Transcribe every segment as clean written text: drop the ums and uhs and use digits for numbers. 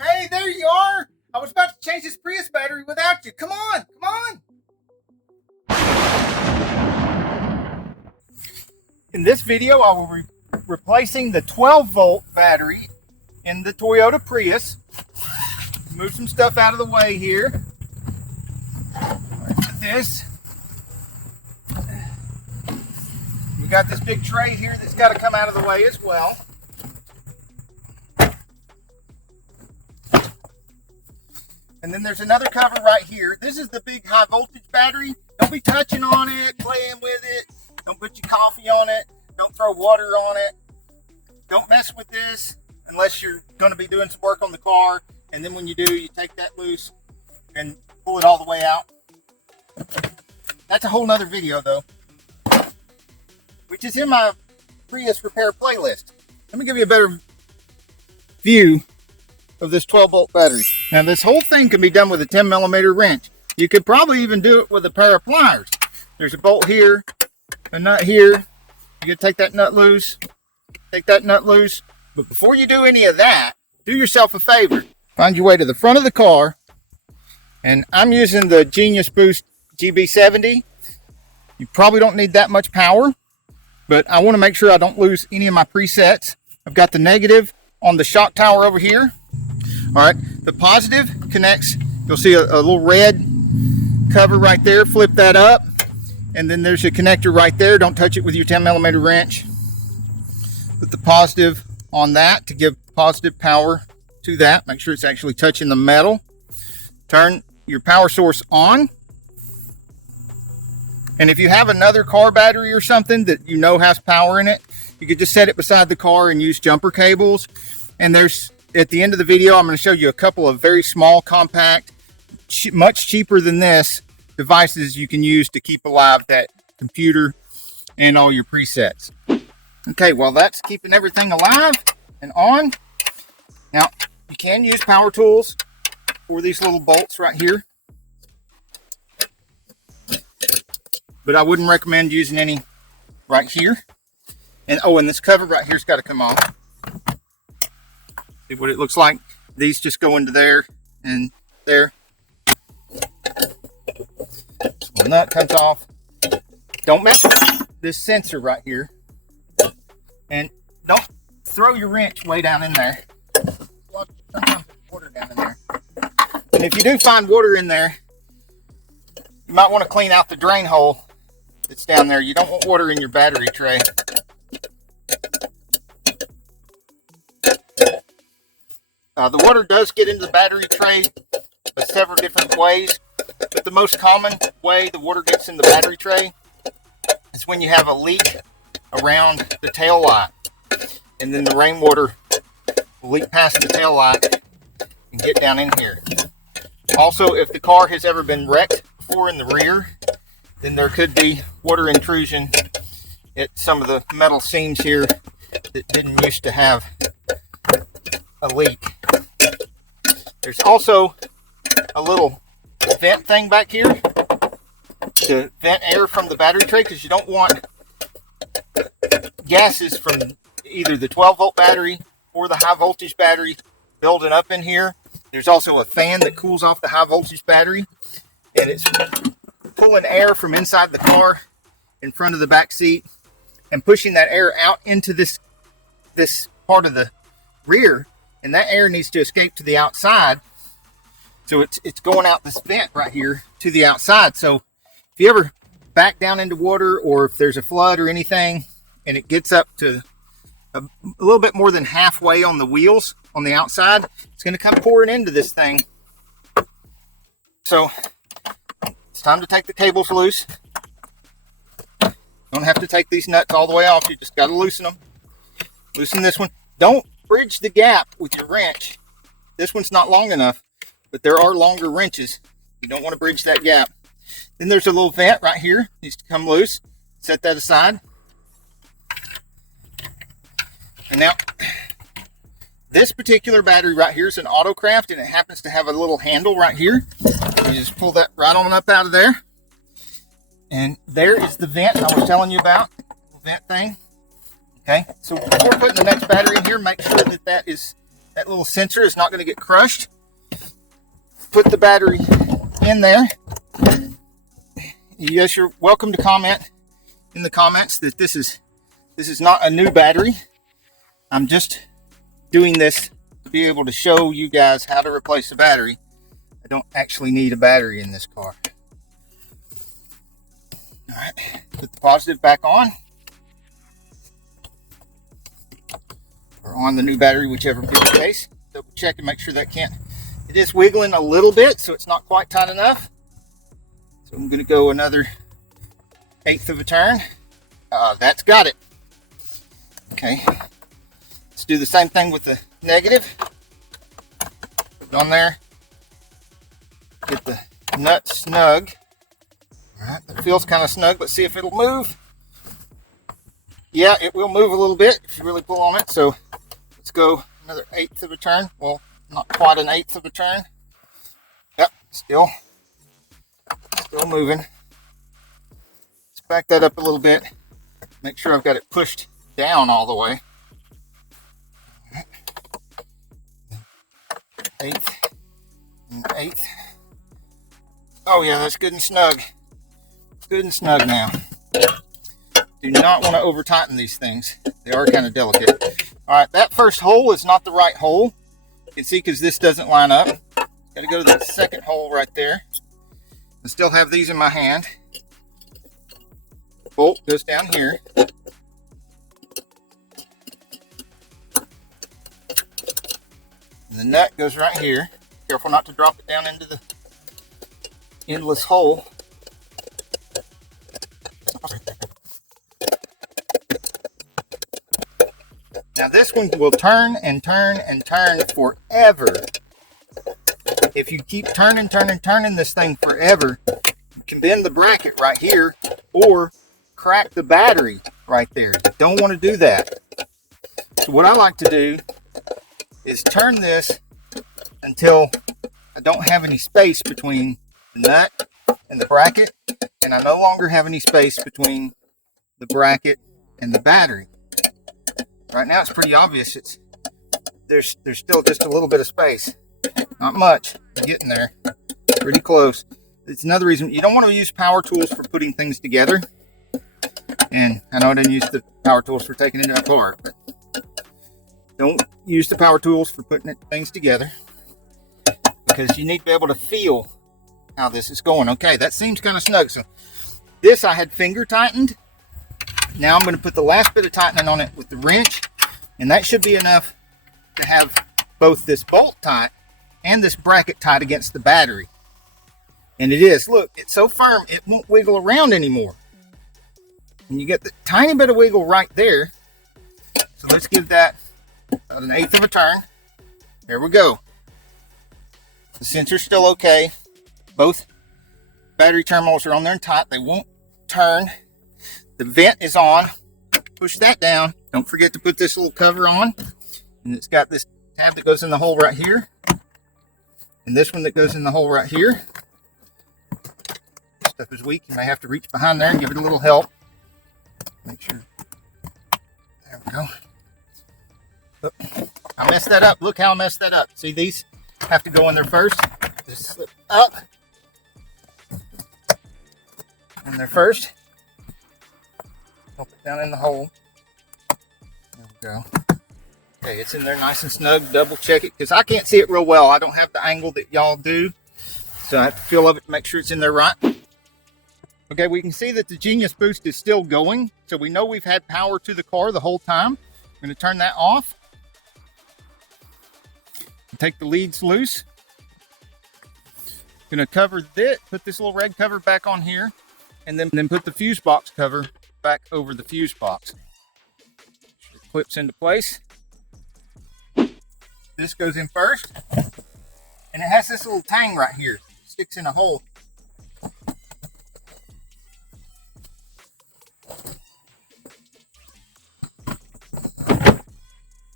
Hey, there you are. I was about to change this Prius battery without you. Come on, come on. In this video, I will be replacing the 12-volt battery in the Toyota Prius. Move some stuff out of the way here. Like this. We got this big tray here that's got to come out of the way as well. And then there's another cover right here. This is the big high voltage battery. Don't be touching on it, playing with it. Don't put your coffee on it. Don't throw water on it. Don't mess with this unless you're going to be doing some work on the car. And then when you do, you take that loose and pull it all the way out. That's a whole nother video though, which is in my Prius repair playlist. Let me give you a better view of this 12-volt battery. Now this whole thing can be done with a 10mm wrench. You could probably even do it with a pair of pliers. There's a bolt here, a nut here. You gotta take that nut loose, take that nut loose. But before you do any of that, do yourself a favor. Find your way to the front of the car, and I'm using the Genius Boost GB70. You probably don't need that much power, but I want to make sure I don't lose any of my presets. I've got the negative on the shock tower over here. All right, the positive connects, you'll see a little red cover right there. Flip that up, and then there's a connector right there. Don't touch it with your 10mm wrench. Put the positive on that to give positive power to that. Make sure it's actually touching the metal. Turn your power source on. And if you have another car battery or something that you know has power in it, you could just set it beside the car and use jumper cables. And there's, at the end of the video, I'm going to show you a couple of very small, compact, much cheaper than this, devices you can use to keep alive that computer and all your presets. Okay, well that's keeping everything alive and on. Now, you can use power tools for these little bolts right here, but I wouldn't recommend using any right here. And oh, and this cover right here's got to come off. See what it looks like? These just go into there and there. So the nut comes off. Don't mess with this sensor right here. And don't throw your wrench way down in there. Sometimes there's water down in there. And if you do find water in there, you might want to clean out the drain hole that's down there. You don't want water in your battery tray. The water does get into the battery tray several different ways, but the most common way the water gets in the battery tray is when you have a leak around the tail light, and then the rainwater will leak past the tail light and get down in here. Also, if the car has ever been wrecked before in the rear, then there could be water intrusion at some of the metal seams here that didn't used to have a leak. There's also a little vent thing back here to vent air from the battery tray, because you don't want gases from either the 12-volt battery or the high voltage battery building up in here. There's also a fan that cools off the high voltage battery, and it's pulling air from inside the car in front of the back seat and pushing that air out into this part of the rear, and that air needs to escape to the outside. So it's going out this vent right here to the outside. So if you ever back down into water, or if there's a flood or anything, and it gets up to a little bit more than halfway on the wheels on the outside, it's going to come pouring into this thing. So it's time to take the cables loose. You don't have to take these nuts all the way off. You just got to loosen them. Loosen this one. Don't bridge the gap with your wrench. This one's not long enough, but there are longer wrenches. You don't want to bridge that gap. Then there's a little vent right here. Needs to come loose. Set that aside. And now, this particular battery right here is an Autocraft, and it happens to have a little handle right here. You just pull that right on up out of there. And there is the vent I was telling you about. The vent thing. Okay, so before putting the next battery in here, make sure that that little sensor is not going to get crushed. Put the battery in there. Yes, you're welcome to comment in the comments that this is not a new battery. I'm just doing this to be able to show you guys how to replace a battery. I don't actually need a battery in this car. All right, put the positive back on. Or on the new battery, whichever be the case. Double check and make sure that can't. It is wiggling a little bit, so it's not quite tight enough. So I'm going to go another 1/8 of a turn. That's got it. Okay. Let's do the same thing with the negative. Put it on there. Get the nut snug. All right, that feels kind of snug. Let's see if it'll move. Yeah, it will move a little bit if you really pull on it. So let's go another 1/8 of a turn. Well, not quite an 1/8 of a turn. Yep, still moving. Let's back that up a little bit. Make sure I've got it pushed down all the way. 1/8 and 1/8. Oh yeah, that's good and snug. Good and snug now. Do not want to over tighten these things. They are kind of delicate. All right, that first hole is not the right hole. You can see because this doesn't line up. Got to go to that second hole right there. I still have these in my hand. Bolt goes down here. And the nut goes right here. Careful not to drop it down into the endless hole. Now this one will turn and turn and turn forever. If you keep turning this thing forever, you can bend the bracket right here or crack the battery right there. You don't want to do that. So what I like to do is turn this until I don't have any space between the nut and the bracket, and I no longer have any space between the bracket and the battery. Right now it's pretty obvious. There's still just a little bit of space. Not much. Getting there. Pretty close. It's another reason you don't want to use power tools for putting things together. And I know I didn't use the power tools for taking it apart, but don't use the power tools for putting things together, because you need to be able to feel how this is going. Okay, that seems kind of snug. So this I had finger tightened. Now I'm going to put the last bit of tightening on it with the wrench, and that should be enough to have both this bolt tight and this bracket tight against the battery. And it is. Look, it's so firm it won't wiggle around anymore. And you get the tiny bit of wiggle right there. So let's give that about 1/8 of a turn. There we go. The sensor's still okay. Both battery terminals are on there and tight. They won't turn. The vent is on. Push that down. Don't forget to put this little cover on. And it's got this tab that goes in the hole right here. And this one that goes in the hole right here. This stuff is weak. You may have to reach behind there and give it a little help. Make sure. There we go. Oh, I messed that up. Look how I messed that up. See, these have to go in there first. Just slip up. In there first. Put it down in the hole. There we go. Okay, it's in there nice and snug. Double check it because I can't see it real well. I don't have the angle that y'all do. So I have to feel of it to make sure it's in there right. Okay, we can see that the Genius Boost is still going. So we know we've had power to the car the whole time. I'm going to turn that off. Take the leads loose. Going to cover this, put this little red cover back on here, and then put the fuse box cover back over the fuse box. It clips into place. This goes in first, and it has this little tang right here. It sticks in a hole.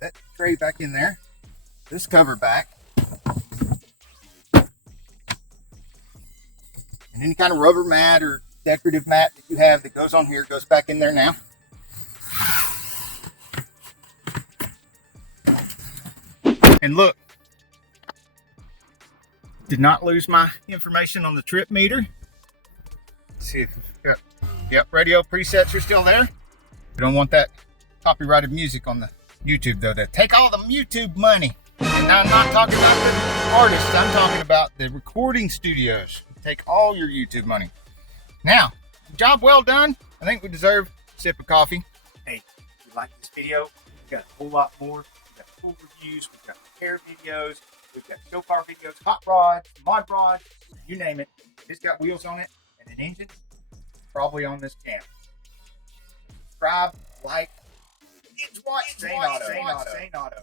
That tray back in there. This cover back. And any kind of rubber mat or decorative mat that you have that goes on here goes back in there now. And look, did not lose my information on the trip meter. Let's see if, yep, radio presets are still there. We don't want that copyrighted music on the YouTube though. They take all the YouTube money. And I'm not talking about the artists, I'm talking about the recording studios. Take all your YouTube money. Now, job well done. I think we deserve a sip of coffee. Hey, if you like this video, we've got a whole lot more. We've got full reviews, we've got repair videos, we've got show car videos, hot rods, mod rods, you name it. If it's got wheels on it and an engine, probably on this channel. Subscribe, like, it's what Zane Auto. It's what Zane Auto.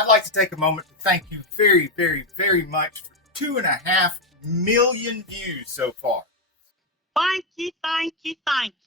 I'd like to take a moment to thank you very, very, very much for 2.5 million views so far. Thank you, thank you, thank you.